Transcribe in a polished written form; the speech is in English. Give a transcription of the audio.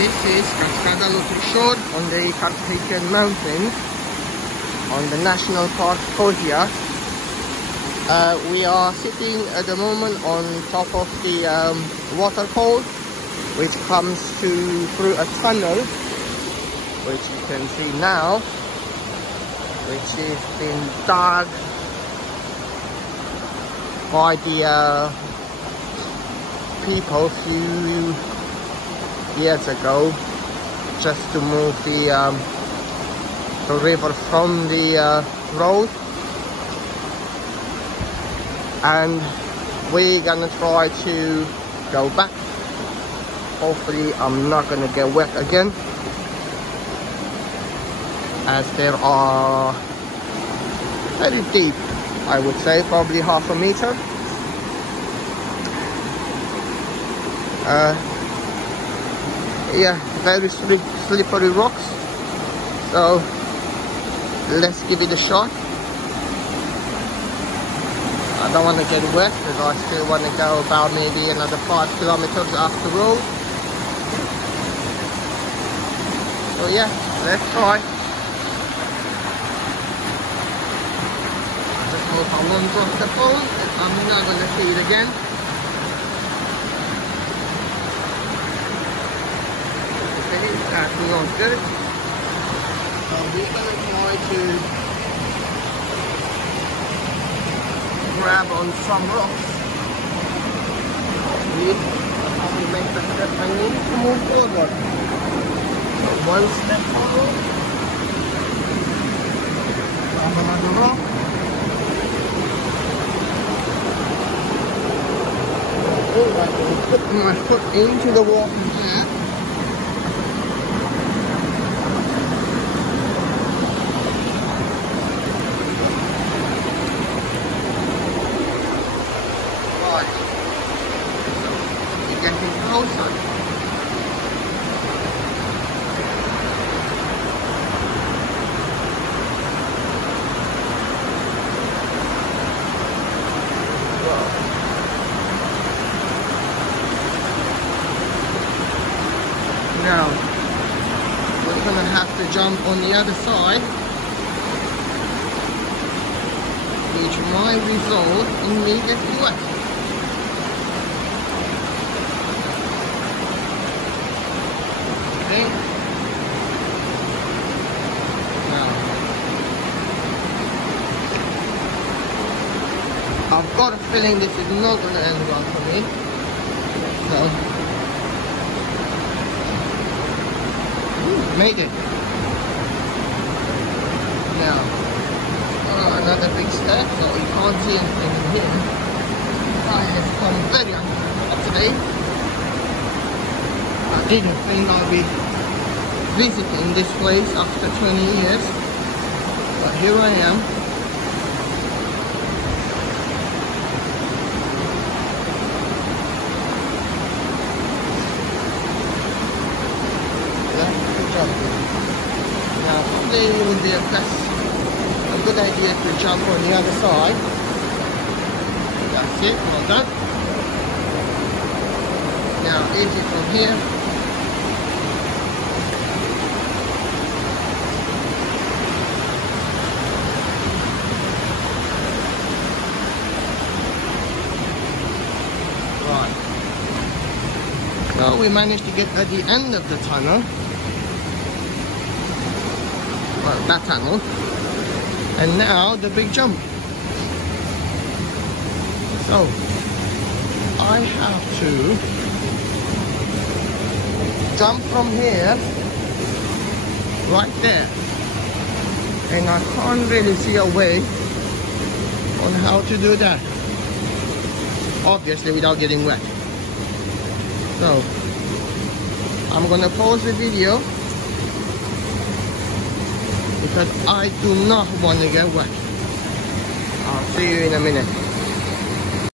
This is Lotrisor on the Carpathian Mountains on the National Park Kosia. We are sitting at the moment on top of the waterfall, which comes through a tunnel, which you can see now, which is been dug by the people a few years ago, just to move the river from the road. And we're gonna try to go back. Hopefully I'm not gonna get wet again, as there are very deep, I would say, probably half a meter. Yeah, very slippery rocks, so let's give it a shot. I don't want to get wet because I still want to go about maybe another 5 kilometers off the road. So yeah, let's try. Just hope I won't drop the phone. I'm not going to see it again. That's not good. So we're going to try to grab on some rocks. Hopefully I will make the step I need to move forward. So one step forward, grab another rock. I can put my foot into the water here. Closer. Now we're gonna have to jump on the other side, which might result in me getting wet. I've got a feeling this is not going to end well for me. So, made it. Now, another big step, so you can't see anything in here. I have come very up today. I didn't think I'd be visiting this place after 20 years, but here I am. Now probably it would be a good idea to jump on the other side. That's it, well done. Now easy from here. Right. Well, we managed to get at the end of the tunnel. Well, that tunnel, and now the big jump. So I have to jump from here right there, and I can't really see a way on how to do that, obviously without getting wet. So I'm gonna pause the video because I do not want to get wet. I'll see you in a minute.